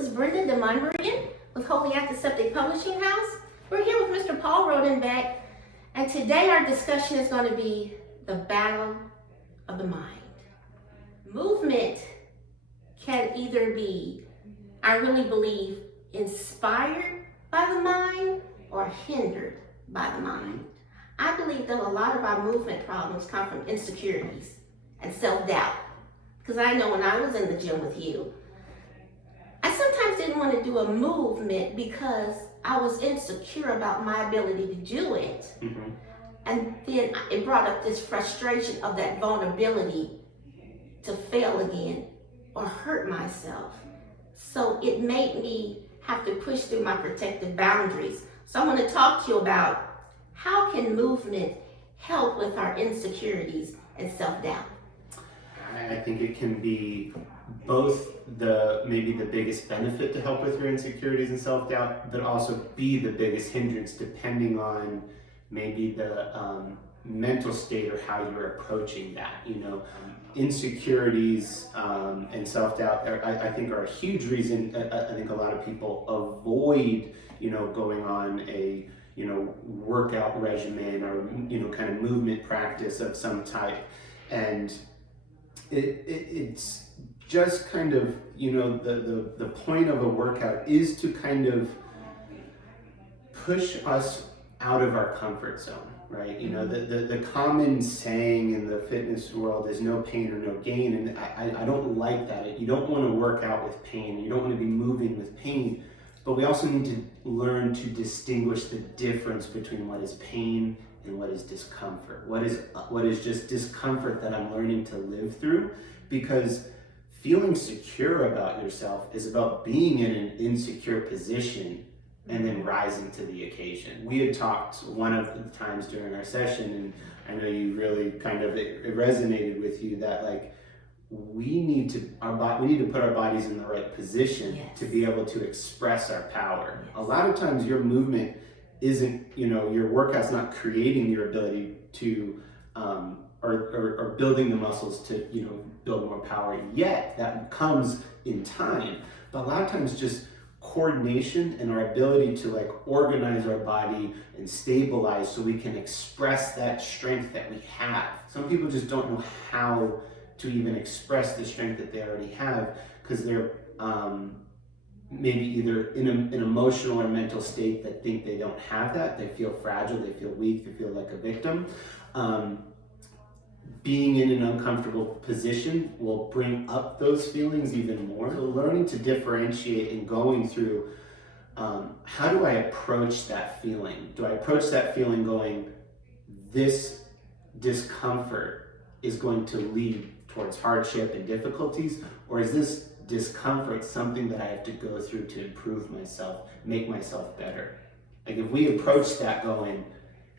is Brenda Demonbreun with Holy Antiseptic Publishing House. We're here with Mr. Paul Rodenbeck, and today our discussion is going to be the battle of the mind. Movement can either be, I really believe, inspired by the mind or hindered by the mind. I believe that a lot of our movement problems come from insecurities and self-doubt. Because I know when I was in the gym with you, I sometimes didn't want to do a movement because I was insecure about my ability to do it. Mm-hmm. And then it brought up this frustration of that vulnerability to fail again or hurt myself. So it made me have to push through my protective boundaries. So I want to talk to you about how can movement help with our insecurities and self-doubt. I think it can be both maybe the biggest benefit to help with your insecurities and self-doubt, but also be the biggest hindrance depending on maybe the mental state or how you're approaching that. Insecurities and self-doubt I think are a huge reason. I think a lot of people avoid going on a workout regimen or kind of movement practice of some type, and it's just kind of the point of a workout is to kind of push us out of our comfort zone, right? The common saying in the fitness world is no pain or no gain, and I don't like that. You don't want to work out with pain. You don't want to be moving with pain, but we also need to learn to distinguish the difference between what is pain and what is discomfort. What is just discomfort that I'm learning to live through, because feeling secure about yourself is about being in an insecure position and then rising to the occasion. We had talked one of the times during our session, and I know you really kind of, it resonated with you that we need to put our bodies in the right position. Yes. To be able to express our power. Yes. A lot of times your movement isn't, your workout's not creating your ability to, or building the muscles to, build more power yet. That comes in time. But a lot of times just coordination and our ability to organize our body and stabilize so we can express that strength that we have. Some people just don't know how to even express the strength that they already have because they're maybe either in an emotional or mental state that think they don't have that. They feel fragile, they feel weak, they feel like a victim. Being in an uncomfortable position will bring up those feelings even more. So learning to differentiate and going through, how do I approach that feeling? Do I approach that feeling going, this discomfort is going to lead towards hardship and difficulties, or is this discomfort something that I have to go through to improve myself, make myself better? If we approach that going,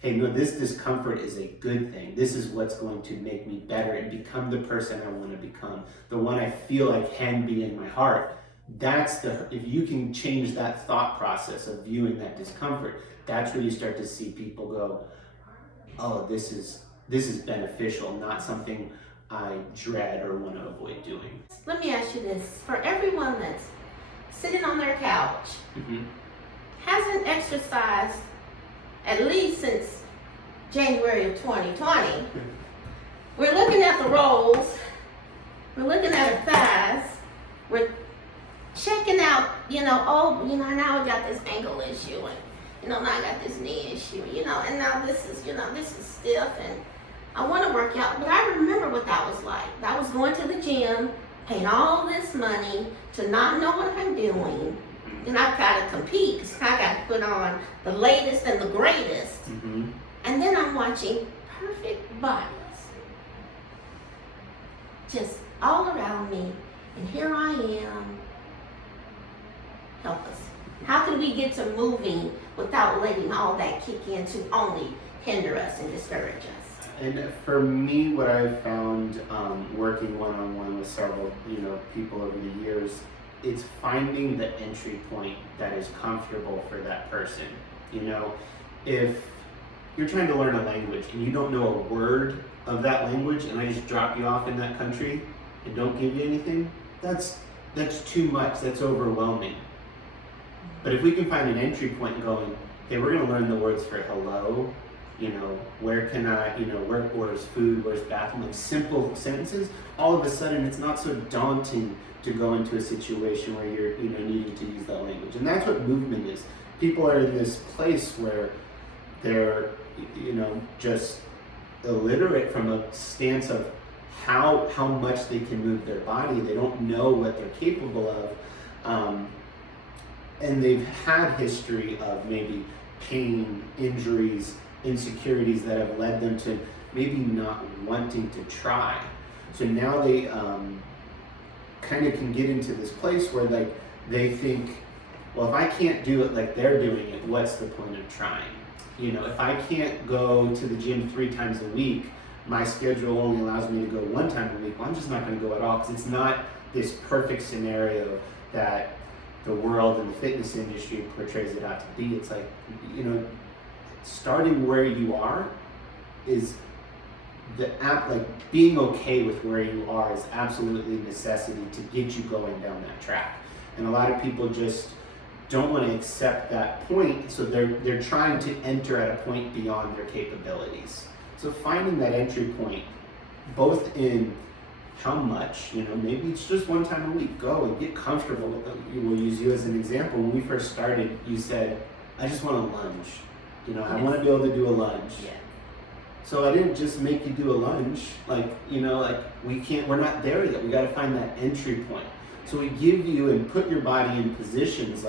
hey, no, this discomfort is a good thing. This is what's going to make me better and become the person I want to become, the one I feel I can be in my heart. If you can change that thought process of viewing that discomfort, that's where you start to see people go, oh, this is beneficial, not something I dread or want to avoid doing. Let me ask you this. For everyone that's sitting on their couch, mm-hmm. hasn't exercised at least since January of 2020, we're looking at the rolls, we're looking at our thighs, we're checking out, now I got this ankle issue, and now I got this knee issue, and now this is stiff, and I want to work out, but I remember what that was like. That was going to the gym, paying all this money to not know what I'm doing. Then I've got to compete because I got to put on the latest and the greatest. Mm-hmm. And then I'm watching perfect bodies just all around me. And here I am. Help us. How can we get to moving without letting all that kick in to only hinder us and discourage us? And for me, what I've found working one-on-one with several people over the years, it's finding the entry point that is comfortable for that person. If you're trying to learn a language and you don't know a word of that language and I just drop you off in that country and don't give you anything, that's that's too much, that's overwhelming. But if we can find an entry point going, hey, we're going to learn the words for hello, where can I, where's food, where's bathroom, like simple sentences, all of a sudden it's not so daunting to go into a situation where you're, needing to use that language. And that's what movement is. People are in this place where they're, just illiterate from a stance of how much they can move their body. They don't know what they're capable of. And they've had history of maybe pain, injuries, insecurities that have led them to maybe not wanting to try. So now they kind of can get into this place where like they think, well, if I can't do it like they're doing it, what's the point of trying? If I can't go to the gym 3 times a week, my schedule only allows me to go 1 time a week, well, I'm just not going to go at all, because it's not this perfect scenario that the world and the fitness industry portrays it out to be. It's like, starting where you are is being okay with where you are is absolutely a necessity to get you going down that track. And a lot of people just don't want to accept that point, so they're trying to enter at a point beyond their capabilities. So finding that entry point, both in how much, maybe it's just 1 time a week, go and get comfortable with it. We'll use you as an example. When we first started, you said, I just want a lunge. I want to be able to do a lunge. Yeah. So I didn't just make you do a lunge, we're not there yet. We got to find that entry point. So we give you and put your body in positions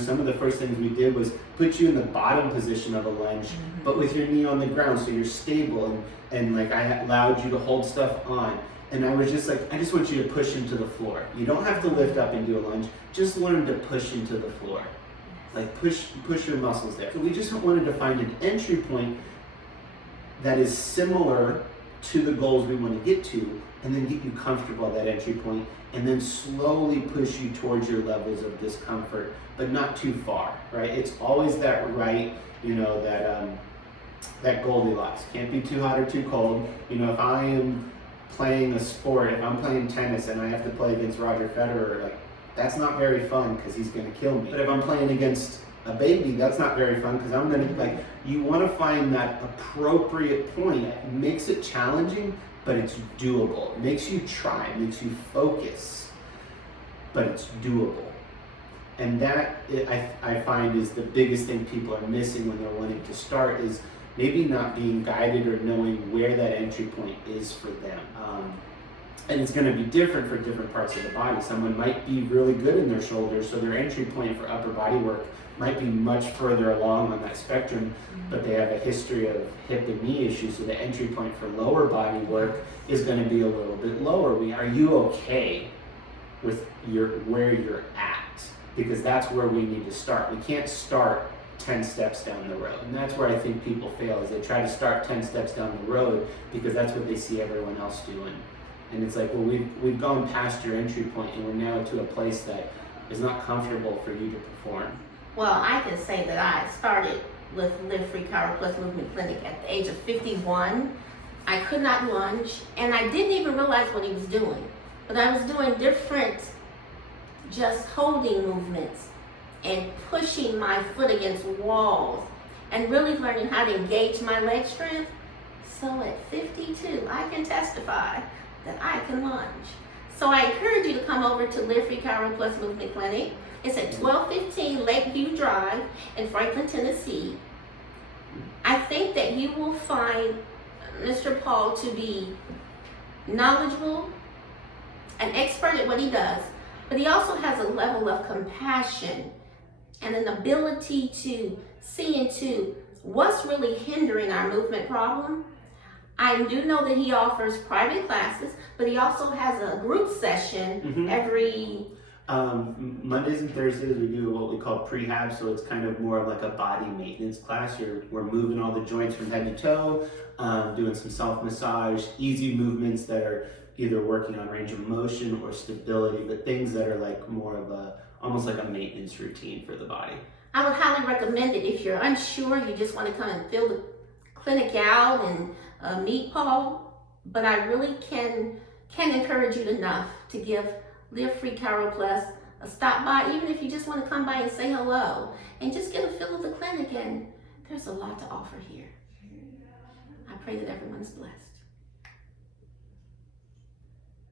some of the first things we did was put you in the bottom position of a lunge, but with your knee on the ground so you're stable, and I allowed you to hold stuff on. And I was just like, I just want you to push into the floor. You don't have to lift up and do a lunge, just learn to push into the floor. Push your muscles there. So we just wanted to find an entry point that is similar to the goals we want to get to, and then get you comfortable at that entry point, and then slowly push you towards your levels of discomfort, but not too far, right? It's always that right, that Goldilocks. Can't be too hot or too cold. If I am playing a sport, if I'm playing tennis and I have to play against Roger Federer, that's not very fun because he's going to kill me. But if I'm playing against a baby, that's not very fun because I'm going to, you want to find that appropriate point. It makes it challenging, but it's doable. It makes you try, it makes you focus, but it's doable. And that, I find, is the biggest thing people are missing when they're wanting to start, is maybe not being guided or knowing where that entry point is for them. And it's going to be different for different parts of the body. Someone might be really good in their shoulders, so their entry point for upper body work might be much further along on that spectrum, but they have a history of hip and knee issues, so the entry point for lower body work is going to be a little bit lower. Are you okay with where you're at? Because that's where we need to start. We can't start 10 steps down the road. And that's where I think people fail, is they try to start 10 steps down the road because that's what they see everyone else doing. And it's like, well, we've gone past your entry point and we're now to a place that is not comfortable for you to perform. Well, I can say that I started with Live Free Chiroplus Movement Clinic at the age of 51. I could not lunge, and I didn't even realize what he was doing. But I was doing different just holding movements and pushing my foot against walls and really learning how to engage my leg strength. So at 52, I can testify that I can lunge. So I encourage you to come over to Live Free Chiroplus Movement Clinic. It's at 1215 Lakeview Drive in Franklin, Tennessee. I think that you will find Mr. Paul to be knowledgeable, an expert at what he does, but he also has a level of compassion and an ability to see into what's really hindering our movement problem. I do know that he offers private classes, but he also has a group session every... Mondays and Thursdays we do what we call prehab, so it's kind of more like a body maintenance class. We're moving all the joints from head to toe, doing some self-massage, easy movements that are either working on range of motion or stability, but things that are like more of almost like a maintenance routine for the body. I would highly recommend it if you're unsure, you just want to come and fill the clinic out and meet Paul, but I really can encourage you enough to give Live Free Chiroplus, stop by, even if you just want to come by and say hello, and just get a feel of the clinic. And there's a lot to offer here. I pray that everyone is blessed.